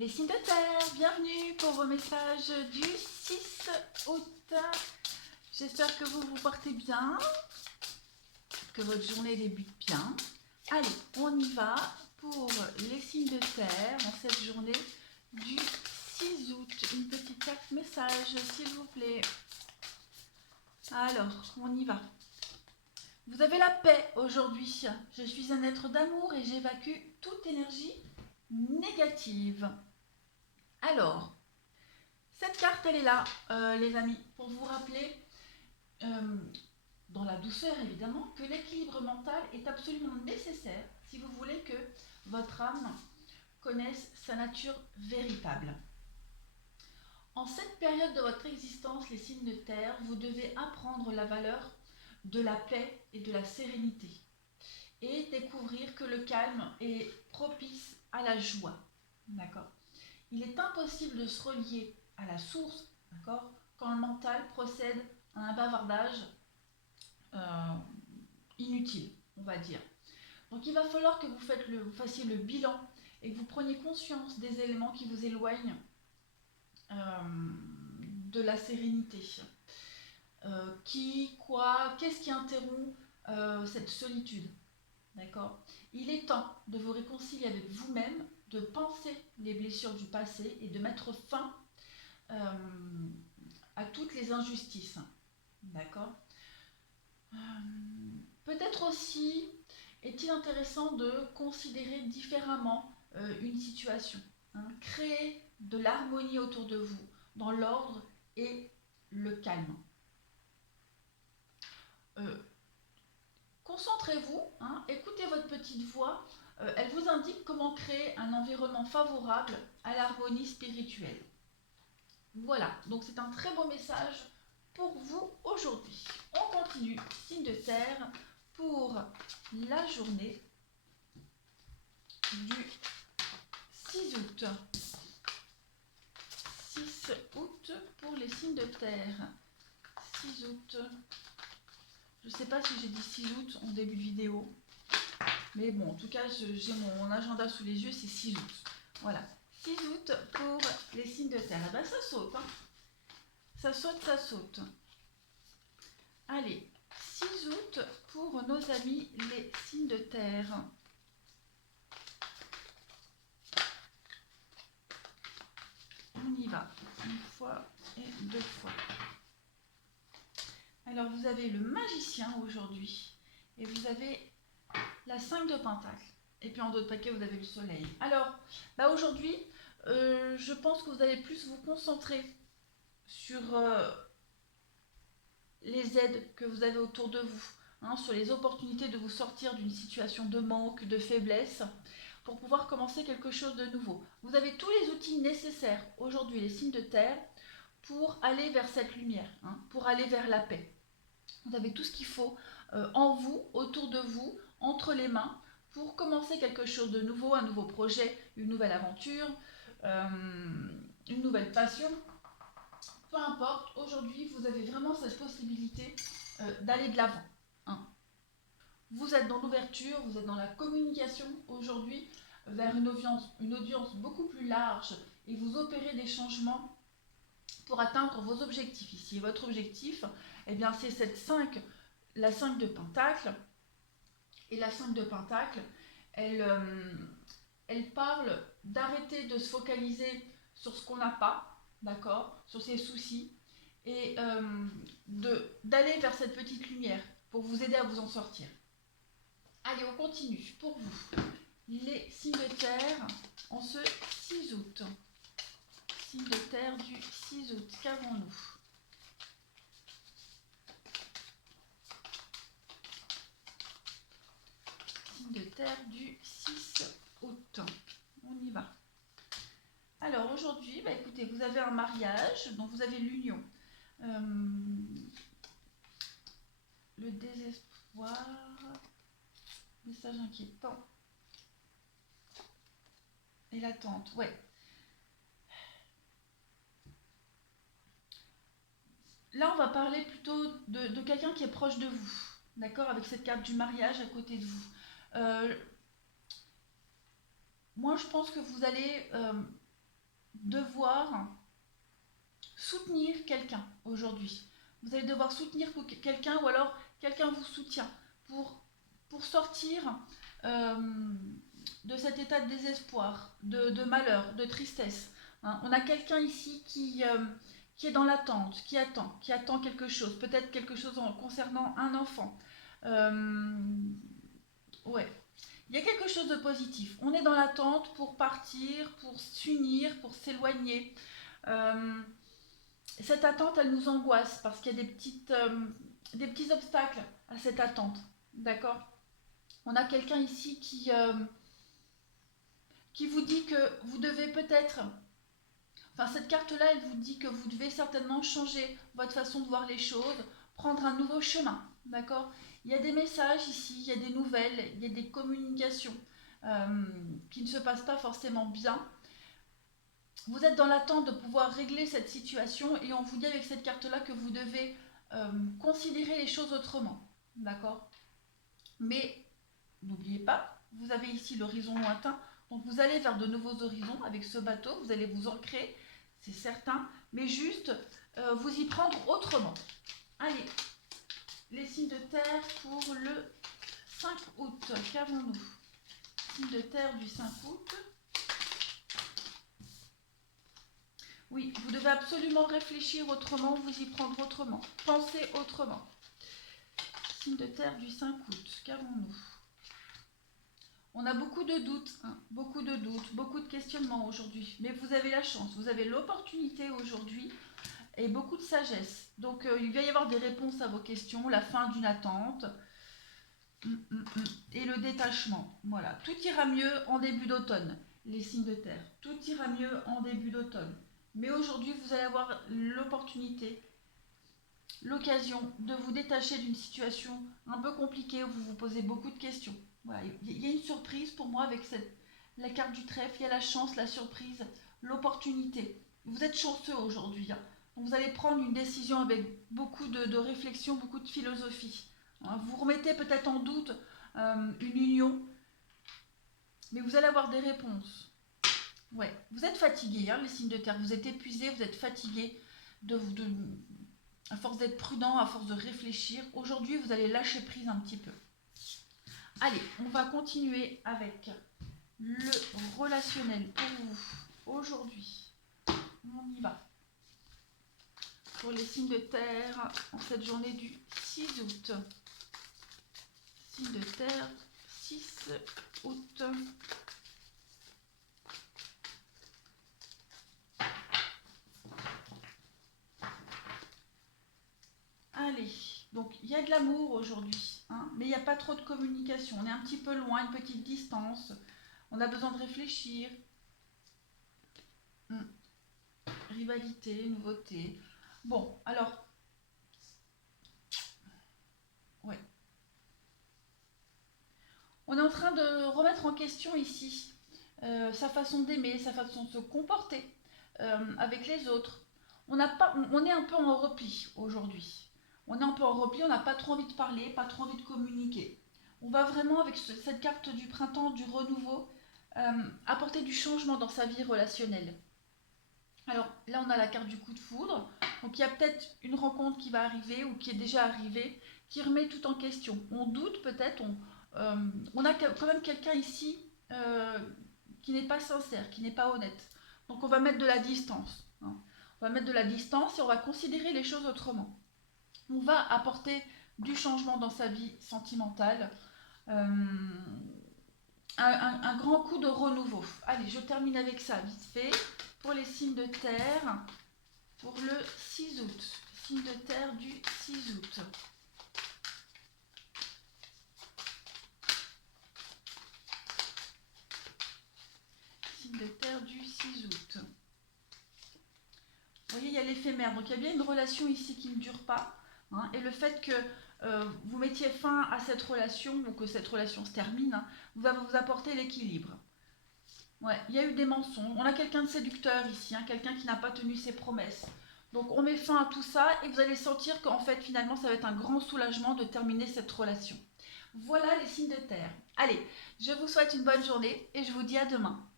Les signes de terre, bienvenue pour vos messages du 6 août. J'espère que vous vous portez bien, que votre journée débute bien. Allez, on y va pour les signes de terre en cette journée du 6 août. Une petite carte message, s'il vous plaît. Alors, on y va. Vous avez la paix aujourd'hui. Je suis un être d'amour et j'évacue toute énergie négative. Alors, cette carte, elle est là, les amis, pour vous rappeler, dans la douceur évidemment, que l'équilibre mental est absolument nécessaire si vous voulez que votre âme connaisse sa nature véritable. En cette période de votre existence, les signes de terre, vous devez apprendre la valeur de la paix et de la sérénité et découvrir que le calme est propice à la joie. D'accord ? Il est impossible de se relier à la source, d'accord, quand le mental procède à un bavardage inutile, on va dire. Donc il va falloir que vous fassiez le bilan et que vous preniez conscience des éléments qui vous éloignent de la sérénité. Qu'est-ce qui interrompt cette solitude, d'accord ? Il est temps de vous réconcilier avec vous-même, de penser les blessures du passé et de mettre fin à toutes les injustices. D'accord ? Peut-être aussi est-il intéressant de considérer différemment une situation. Créer de l'harmonie autour de vous, dans l'ordre et le calme. Concentrez-vous, écoutez votre petite voix, elle vous indique comment créer un environnement favorable à l'harmonie spirituelle. Voilà, donc c'est un très beau message pour vous aujourd'hui. On continue, signe de terre, pour la journée du 6 août. 6 août pour les signes de terre. 6 août. Je ne sais pas si j'ai dit 6 août en début de vidéo. Mais bon, en tout cas, j'ai mon agenda sous les yeux, c'est 6 août. Voilà. 6 août pour les signes de terre. Eh ben, ça saute. Ça saute, ça saute. Allez, 6 août pour nos amis les signes de terre. On y va. Une fois et deux fois. Alors, vous avez le magicien aujourd'hui. Et vous avez la 5 de pentacle. Et puis en d'autres paquets, vous avez le soleil. Alors, aujourd'hui, je pense que vous allez plus vous concentrer sur les aides que vous avez autour de vous, sur les opportunités de vous sortir d'une situation de manque, de faiblesse, pour pouvoir commencer quelque chose de nouveau. Vous avez tous les outils nécessaires aujourd'hui, les signes de terre, pour aller vers cette lumière, pour aller vers la paix. Vous avez tout ce qu'il faut en vous, autour de vous, entre les mains, pour commencer quelque chose de nouveau, un nouveau projet, une nouvelle aventure, une nouvelle passion. Peu importe, aujourd'hui, vous avez vraiment cette possibilité d'aller de l'avant. Vous êtes dans l'ouverture, vous êtes dans la communication aujourd'hui vers une audience beaucoup plus large et vous opérez des changements pour atteindre vos objectifs. Ici, et votre objectif, c'est la 5 de pentacle. Et la 5 de pentacle, elle parle d'arrêter de se focaliser sur ce qu'on n'a pas, d'accord, sur ses soucis, et d'aller vers cette petite lumière pour vous aider à vous en sortir. Allez, on continue pour vous. Les signes de terre en ce 6 août. Signe de terre du 6 août, qu'avons-nous ? Signe de terre du 6 août. On y va. Alors aujourd'hui, écoutez, vous avez un mariage, donc vous avez l'union. Le désespoir, message inquiétant. Et l'attente, ouais. Là, on va parler plutôt de quelqu'un qui est proche de vous, d'accord, avec cette carte du mariage à côté de vous. Moi, je pense que vous allez devoir soutenir quelqu'un aujourd'hui. Vous allez devoir soutenir quelqu'un ou alors quelqu'un vous soutient pour sortir de cet état de désespoir, de malheur, de tristesse. Hein. On a quelqu'un ici qui est dans l'attente, qui attend quelque chose, peut-être quelque chose concernant un enfant. Ouais, il y a quelque chose de positif. On est dans l'attente pour partir, pour s'unir, pour s'éloigner. Cette attente, elle nous angoisse parce qu'il y a des petits obstacles à cette attente. D'accord? On a quelqu'un ici qui vous dit que vous devez peut-être... Enfin, cette carte-là, elle vous dit que vous devez certainement changer votre façon de voir les choses, prendre un nouveau chemin. D'accord? Il y a des messages ici, il y a des nouvelles, il y a des communications qui ne se passent pas forcément bien. Vous êtes dans l'attente de pouvoir régler cette situation et on vous dit avec cette carte-là que vous devez considérer les choses autrement. D'accord? Mais n'oubliez pas, vous avez ici l'horizon lointain, donc vous allez vers de nouveaux horizons avec ce bateau, vous allez vous ancrer, c'est certain, mais juste vous y prendre autrement. Allez, les signes de terre pour le 5 août, qu'avons-nous? Signe de terre du 5 août. Oui, vous devez absolument réfléchir autrement, vous y prendre autrement, penser autrement. Signe de terre du 5 août, qu'avons-nous? On a beaucoup de doutes, hein, beaucoup de questionnements aujourd'hui. Mais vous avez la chance, vous avez l'opportunité aujourd'hui et beaucoup de sagesse. Donc il va y avoir des réponses à vos questions, la fin d'une attente et le détachement. Voilà, tout ira mieux en début d'automne, les signes de terre. Tout ira mieux en début d'automne. Mais aujourd'hui, vous allez avoir l'opportunité, l'occasion de vous détacher d'une situation un peu compliquée où vous vous posez beaucoup de questions. Voilà, il y a une surprise pour moi avec la carte du trèfle, il y a la chance, la surprise, l'opportunité. Vous êtes chanceux aujourd'hui. Hein. Vous allez prendre une décision avec beaucoup de réflexion, beaucoup de philosophie. Hein. Vous remettez peut-être en doute une union, mais vous allez avoir des réponses. Ouais, vous êtes fatigué, hein, les signes de terre, vous êtes épuisé, vous êtes fatigué à force d'être prudent, à force de réfléchir. Aujourd'hui, vous allez lâcher prise un petit peu. Allez, on va continuer avec le relationnel pour vous aujourd'hui. On y va. Pour les signes de terre, en cette journée du 6 août. Signe de terre, 6 août. Allez, donc il y a de l'amour aujourd'hui, hein, mais il n'y a pas trop de communication. On est un petit peu loin, une petite distance. On a besoin de réfléchir. Rivalité, nouveauté. Bon, alors, ouais. On est en train de remettre en question ici sa façon d'aimer, sa façon de se comporter avec les autres. On est un peu en repli aujourd'hui. On est un peu en repli, on n'a pas trop envie de parler, pas trop envie de communiquer. On va vraiment, avec cette carte du printemps, du renouveau, apporter du changement dans sa vie relationnelle. Alors là, on a la carte du coup de foudre. Donc il y a peut-être une rencontre qui va arriver ou qui est déjà arrivée, qui remet tout en question. On doute peut-être, on a quand même quelqu'un ici qui n'est pas sincère, qui n'est pas honnête. Donc on va mettre de la distance. Hein. On va mettre de la distance et on va considérer les choses autrement. On va apporter du changement dans sa vie sentimentale. Un grand coup de renouveau. Allez, je termine avec ça vite fait. Pour les signes de terre, pour le 6 août. Signe de terre du 6 août. Signe de terre du 6 août. Vous voyez, il y a l'éphémère. Donc il y a bien une relation ici qui ne dure pas. Hein, et le fait que vous mettiez fin à cette relation ou que cette relation se termine, hein, va vous apporter l'équilibre. Ouais, il y a eu des mensonges. On a quelqu'un de séducteur ici, hein, quelqu'un qui n'a pas tenu ses promesses. Donc on met fin à tout ça et vous allez sentir qu'en fait finalement ça va être un grand soulagement de terminer cette relation. Voilà les signes de terre. Allez, je vous souhaite une bonne journée et je vous dis à demain.